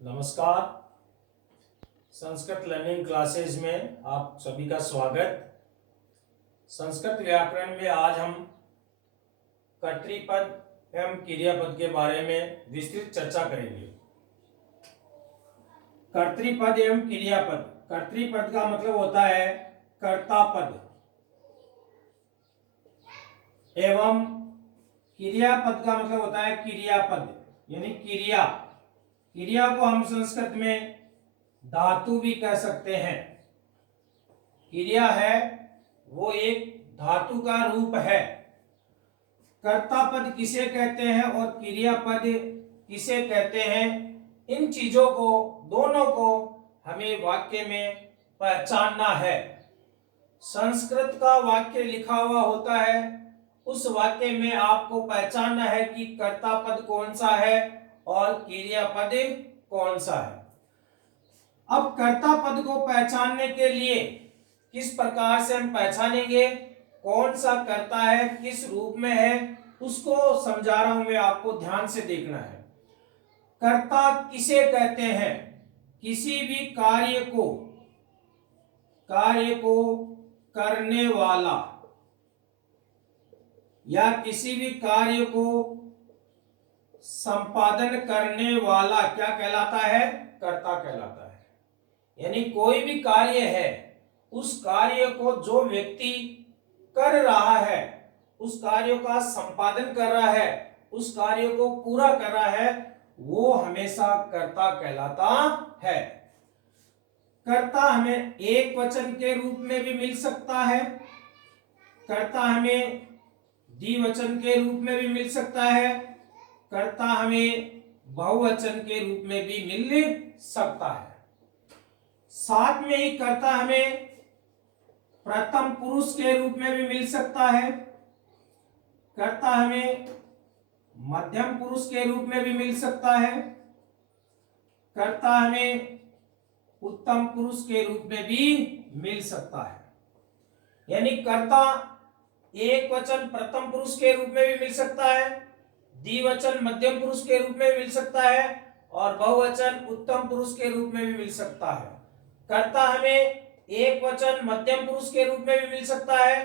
नमस्कार। Sanskrit learning classes में आप सभी का स्वागत। संस्कृत व्याकरण में आज हम कर्तृपद एवं क्रियापद के बारे में विस्तृत चर्चा करेंगे। कर्तृपद एवं क्रियापद। कर्तृपद का मतलब होता है कर्ता पद एवं क्रियापद का मतलब होता है क्रियापद, यानी क्रिया। क्रिया को हम संस्कृत में धातु भी कह सकते हैं। क्रिया है वो एक धातु का रूप है। कर्ता पद किसे कहते हैं और क्रियापद किसे कहते हैं, इन चीजों को दोनों को हमें वाक्य में पहचानना है। संस्कृत का वाक्य लिखा हुआ होता है, उस वाक्य में आपको पहचानना है कि कर्ता पद कौन सा है और क्रियापद कौन सा है। अब कर्ता पद को पहचानने के लिए किस प्रकार से हम पहचानेंगे, कौन सा कर्ता है, किस रूप में है, उसको समझा रहा हूं मैं, आपको ध्यान से देखना है। कर्ता किसे कहते हैं? किसी भी कार्य को करने वाला या किसी भी कार्य को संपादन करने वाला क्या कहलाता है? कर्ता कहलाता है। यानी कोई भी कार्य है, उस कार्य को जो व्यक्ति कर रहा है, उस कार्य का संपादन कर रहा है, उस कार्य को पूरा कर रहा है, वो हमेशा कर्ता कहलाता है। कर्ता हमें एक वचन के रूप में भी मिल सकता है, कर्ता हमें द्विवचन के रूप में भी मिल सकता है, कर्ता हमें बहुवचन के रूप में भी मिल सकता है। साथ में ही कर्ता हमें प्रथम पुरुष के रूप में भी मिल सकता है, कर्ता हमें मध्यम पुरुष के रूप में भी मिल सकता है, कर्ता हमें उत्तम पुरुष के रूप में भी मिल सकता है। यानी कर्ता एक वचन प्रथम पुरुष के रूप में भी मिल सकता है, द्विवचन मध्यम पुरुष के रूप में मिल सकता है और बहुवचन उत्तम पुरुष के रूप में भी मिल सकता है। कर्ता हमें एक वचन मध्यम पुरुष के रूप में भी मिल सकता है,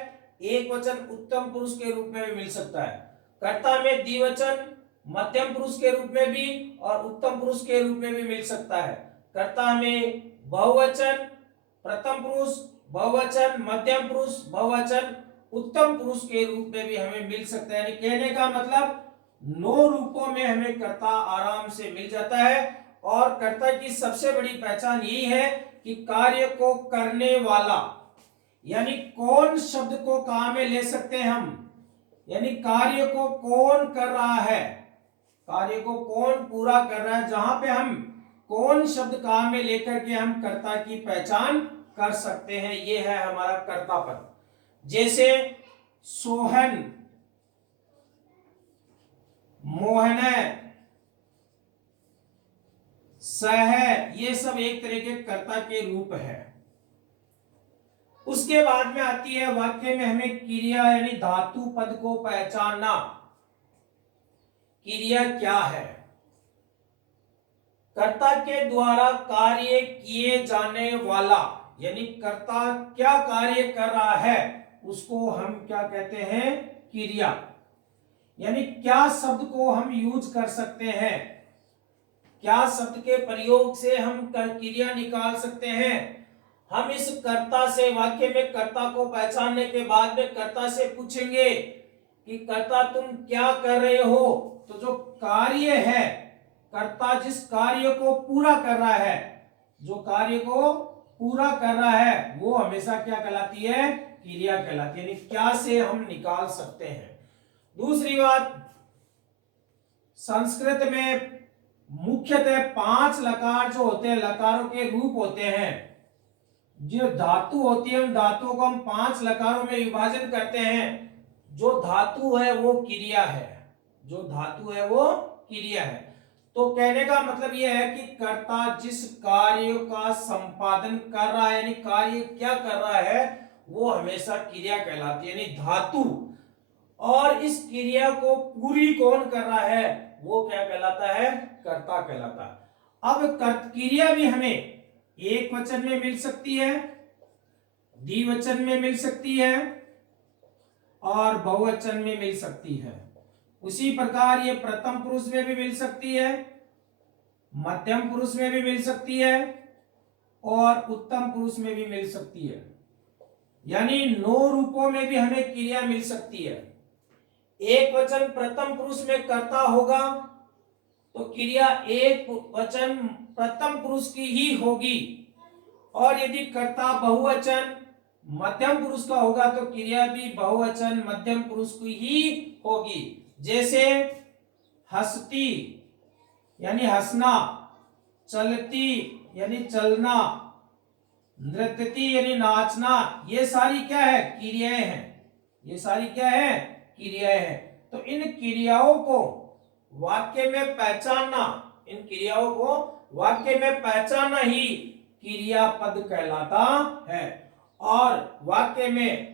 एक वचन उत्तम पुरुष के रूप में भी मिल सकता है। कर्ता हमें द्विवचन मध्यम पुरुष के रूप में भी और उत्तम पुरुष के रूप में भी मिल सकता है। कर्ता हमें बहुवचन प्रथम पुरुष, बहुवचन मध्यम पुरुष, बहुवचन उत्तम पुरुष के रूप में भी हमें मिल सकता है। यानी कहने का मतलब 9 रूपों में हमें कर्ता आराम से मिल जाता है। और कर्ता की सबसे बड़ी पहचान यही है कि कार्य को करने वाला, यानी कौन शब्द को काम में ले सकते हैं हम, यानी कार्य को कौन कर रहा है, कार्य को कौन पूरा कर रहा है, जहां पे हम कौन शब्द काम में लेकर के हम कर्ता की पहचान कर सकते हैं, ये है हमारा कर्ता पद। जैसे सोहन, मोहन, सह, ये सब एक तरह के कर्ता के रूप है। उसके बाद में आती है वाक्य में हमें क्रिया यानी धातु पद को पहचानना। क्रिया क्या है? कर्ता के द्वारा कार्य किए जाने वाला, यानी कर्ता क्या कार्य कर रहा है उसको हम क्या कहते हैं? क्रिया। यानी क्या शब्द को हम यूज कर सकते हैं, क्या शब्द के प्रयोग से हम क्रिया निकाल सकते हैं। हम इस कर्ता से, वाक्य में कर्ता को पहचानने के बाद में कर्ता से पूछेंगे कि कर्ता तुम क्या कर रहे हो। तो जो कार्य है, कर्ता जिस कार्य को पूरा कर रहा है, जो कार्य को पूरा कर रहा है, वो हमेशा क्या कहलाती है? क्रिया कहलाती है। यानी क्या से हम निकाल सकते हैं। दूसरी बात, संस्कृत में मुख्यतः 5 लकार जो होते हैं, लकारों के रूप होते हैं। जो धातु होती है, उन धातुओं को हम 5 लकारों में विभाजन करते हैं। जो धातु है वो क्रिया है, जो धातु है वो क्रिया है। तो कहने का मतलब यह है कि कर्ता जिस कार्य का संपादन कर रहा है, यानी कार्य क्या कर रहा है, वो हमेशा क्रिया कहलाती है, यानी धातु। और इस क्रिया को पूरी कौन कर रहा है, वो क्या कहलाता है? कर्ता कहलाता है। अब क्रिया भी हमें एक वचन में मिल सकती है, द्विवचन में मिल सकती है और बहुवचन में मिल सकती है। उसी प्रकार ये प्रथम पुरुष में भी मिल सकती है, मध्यम पुरुष में भी मिल सकती है और उत्तम पुरुष में भी मिल सकती है। यानी 9 रूपों में भी हमें क्रिया मिल सकती है। एक वचन प्रथम पुरुष में कर्ता होगा तो क्रिया एक वचन प्रथम पुरुष की ही होगी, और यदि कर्ता बहुवचन मध्यम पुरुष का होगा तो क्रिया भी बहुवचन मध्यम पुरुष की ही होगी। जैसे हंसती यानी हंसना, चलती यानी चलना, नृत्यति यानी नाचना, ये सारी क्या है? क्रियाएं हैं। ये सारी क्या है? क्रियाएं हैं। तो इन क्रियाओं को वाक्य में पहचानना, इन क्रियाओं को वाक्य में पहचानना ही क्रियापद कहलाता है, और वाक्य में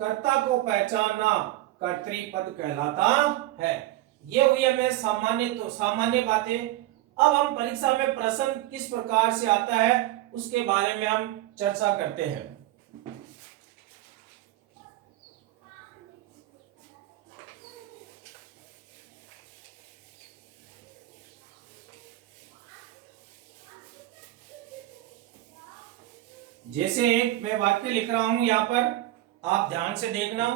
कर्ता को पहचानना कर्तृपद कहलाता है। ये हुई हमें सामान्य बातें। अब हम परीक्षा में प्रश्न किस प्रकार से आता है उसके बारे में हम चर्चा करते हैं। जैसे एक मैं वाक्य लिख रहा हूं, यहां पर आप ध्यान से देखना।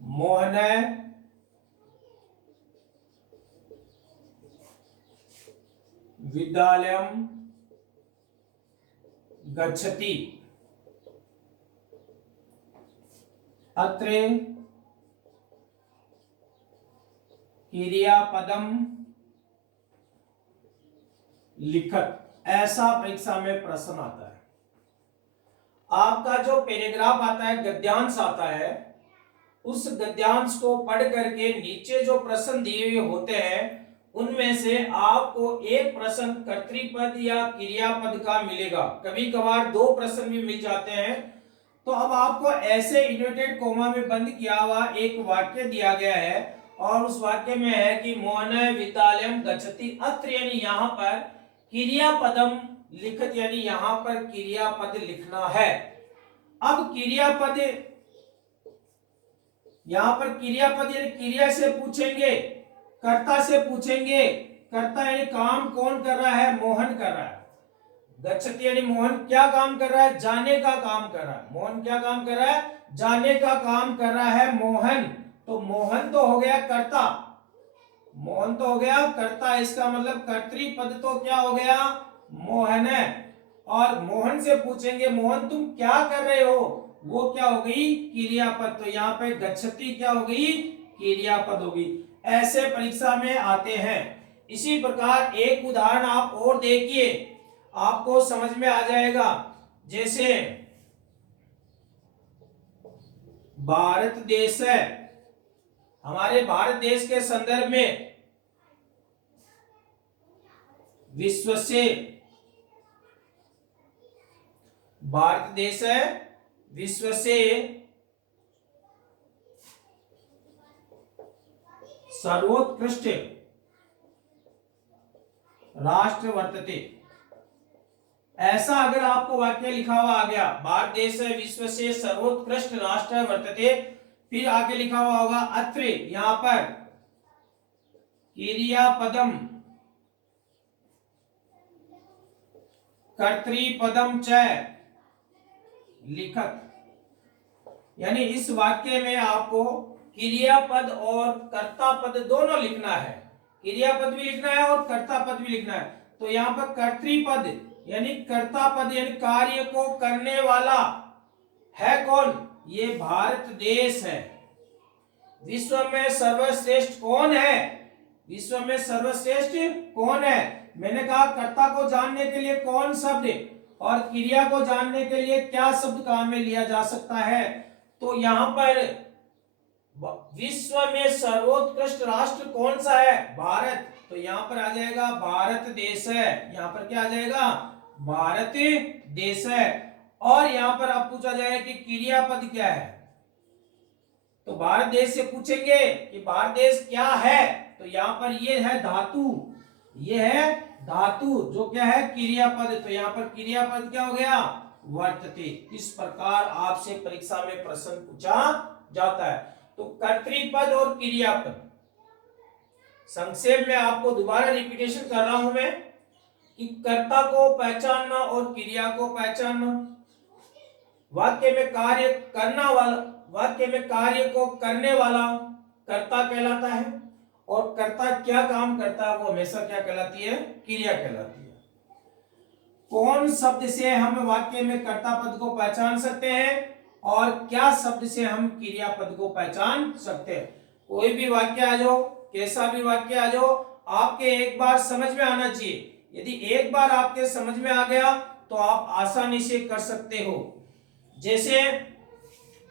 मोहन विद्यालयम गच्छति, अत्र क्रियापदम लिखत। ऐसा परीक्षा में प्रश्न आता है। आपका जो पैराग्राफ आता है, गद्यांश आता है, उस गद्यांश को पढ़ करके नीचे जो प्रश्न दिए हुए होते हैं उनमें से आपको एक प्रश्न कर्तृपद या क्रियापद का मिलेगा। कभी कभार 2 प्रश्न भी मिल जाते हैं। तो अब आपको ऐसे इन्वर्टेड कोमा में बंद किया हुआ एक वाक्य दिया गया है, और उस वाक्य में है कि मोहन विद्यालयम गच्छति, अत्र यानी यहाँ पर क्रियापदम लिखत, यानी यहाँ पर क्रियापद लिखना है। अब क्रियापद, यहां पर क्रियापद यानी क्रिया से पूछेंगे, कर्ता से पूछेंगे। कर्ता यानी काम कौन कर रहा है? मोहन कर रहा है। गच्छति यानी मोहन क्या काम कर रहा है? जाने का काम कर रहा है। मोहन क्या काम कर रहा है? जाने का काम कर रहा है मोहन। तो मोहन तो हो गया कर्ता, मोहन तो हो गया कर्ता। इसका मतलब कर्तृपद तो क्या हो गया? मोहन है। और मोहन से पूछेंगे मोहन तुम क्या कर रहे हो, वो क्या हो गई? क्रियापद। तो यहाँ पे गच्छति क्या हो गई? क्रियापद होगी। ऐसे परीक्षा में आते हैं। इसी प्रकार एक उदाहरण आप और देखिए, आपको समझ में आ जाएगा। जैसे भारत देश है, हमारे भारत देश के संदर्भ में विश्व से, भारत देश है विश्व से सर्वोत्कृष्ट राष्ट्र वर्तते। ऐसा अगर आपको वाक्य लिखा हुआ आ गया, भारत देश है विश्व से सर्वोत्कृष्ट राष्ट्र वर्तते, फिर आगे लिखा हुआ होगा अत्र, यहां पर क्रियापदम कर्तृपदम च लिखत। यानी इस वाक्य में आपको क्रियापद और कर्तापद दोनों लिखना है। क्रियापद भी लिखना है और कर्तापद भी लिखना है। तो यहाँ पर कर्तृपद यानी कर्तापद यानी कार्य को करने वाला है कौन? ये भारत देश है। विश्व में सर्वश्रेष्ठ कौन है? विश्व में सर्वश्रेष्ठ कौन है? मैंने कहा कर्ता को जानने के लिए कौन शब्द और क्रिया को जानने के लिए क्या शब्द काम में लिया जा सकता है? तो यहां पर विश्व में सर्वोत्कृष्ट राष्ट्र कौन सा है? भारत। तो यहां पर आ जाएगा भारत देश है। यहां पर क्या आ जाएगा? भारत देश है। और यहां पर अब पूछा जाएगा कि क्रियापद क्या है, तो भारत देश से पूछेंगे कि भारत देश क्या है, तो यहाँ पर ये है धातु, ये है धातु जो क्या है क्रियापद, तो यहाँ पर क्रियापद क्या हो गया वर्तते। इस प्रकार आपसे परीक्षा में प्रश्न पूछा जाता है। तो कर्तृपद और क्रियापद, संक्षेप में आपको दोबारा रिपीटेशन कर रहा हूं मैं कि कर्ता को पहचानना और क्रिया को पहचानना। वाक्य में कार्य करना वाला, वाक्य में कार्य को करने वाला कर्ता कहलाता है, और कर्ता क्या काम करता है वो हमेशा क्या कहलाती है क्रिया कहलाती है। कौन शब्द से हम वाक्य में कर्ता पद को पहचान सकते हैं और क्या शब्द से हम क्रिया पद को पहचान सकते हैं। कोई भी वाक्य आ जाओ, कैसा भी वाक्य आ जाओ, आपके एक बार समझ में आना चाहिए। यदि एक बार आपके समझ में आ गया तो आप आसानी से कर सकते हो। जैसे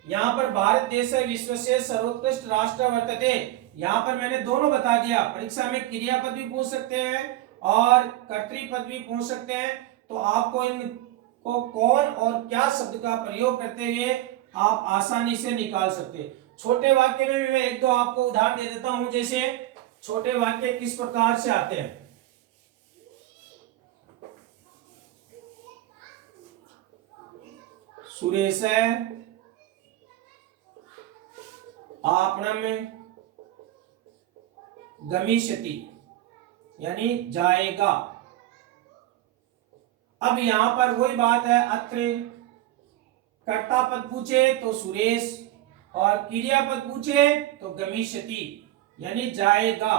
यहाँ पर भारत देश विश्व से सर्वोत्कृष्ट राष्ट्र वर्तते, यहाँ पर मैंने दोनों बता दिया। परीक्षा में क्रियापद भी पूछ सकते हैं और कर्तृपद भी पूछ सकते हैं, तो आपको इनको कौन और क्या शब्द का प्रयोग करते हुए आप आसानी से निकाल सकते हैं। छोटे वाक्य में भी मैं एक दो आपको उदाहरण दे देता हूं। जैसे छोटे वाक्य किस प्रकार से आते हैं। सुरेश आपणम गमिष्यति, यानी जाएगा। अब यहां पर वही बात है, अत्र कर्ता पद पूछे तो सुरेश और क्रियापद पूछे तो गमिष्यति, यानी जाएगा।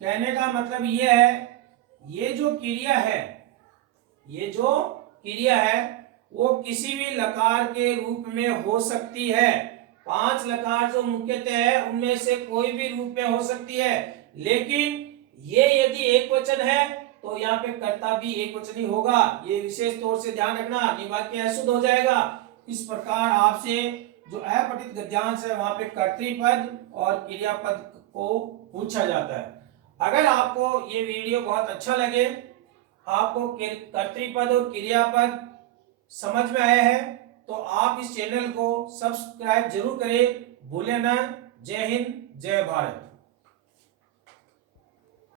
कहने का मतलब यह है, ये जो क्रिया है, ये जो क्रिया है वो किसी भी लकार के रूप में हो सकती है। 5 लकार जो मुख्यतः है उनमें से कोई भी रूप में हो सकती है, लेकिन ये यदि एक वचन है तो यहाँ पे कर्ता भी एक वचनी होगा। ये विशेष तौर से ध्यान रखना, वाक्य अशुद्ध हो जाएगा। इस प्रकार आपसे जो अपठित गद्यांश है वहां पे कर्तृपद और क्रियापद को पूछा जाता है। अगर आपको ये वीडियो बहुत अच्छा लगे, आपको कर्तृपद और क्रियापद समझ में आया है, तो आप इस चैनल को सब्सक्राइब जरूर करें, भूलें ना। जय हिंद, जय भारत।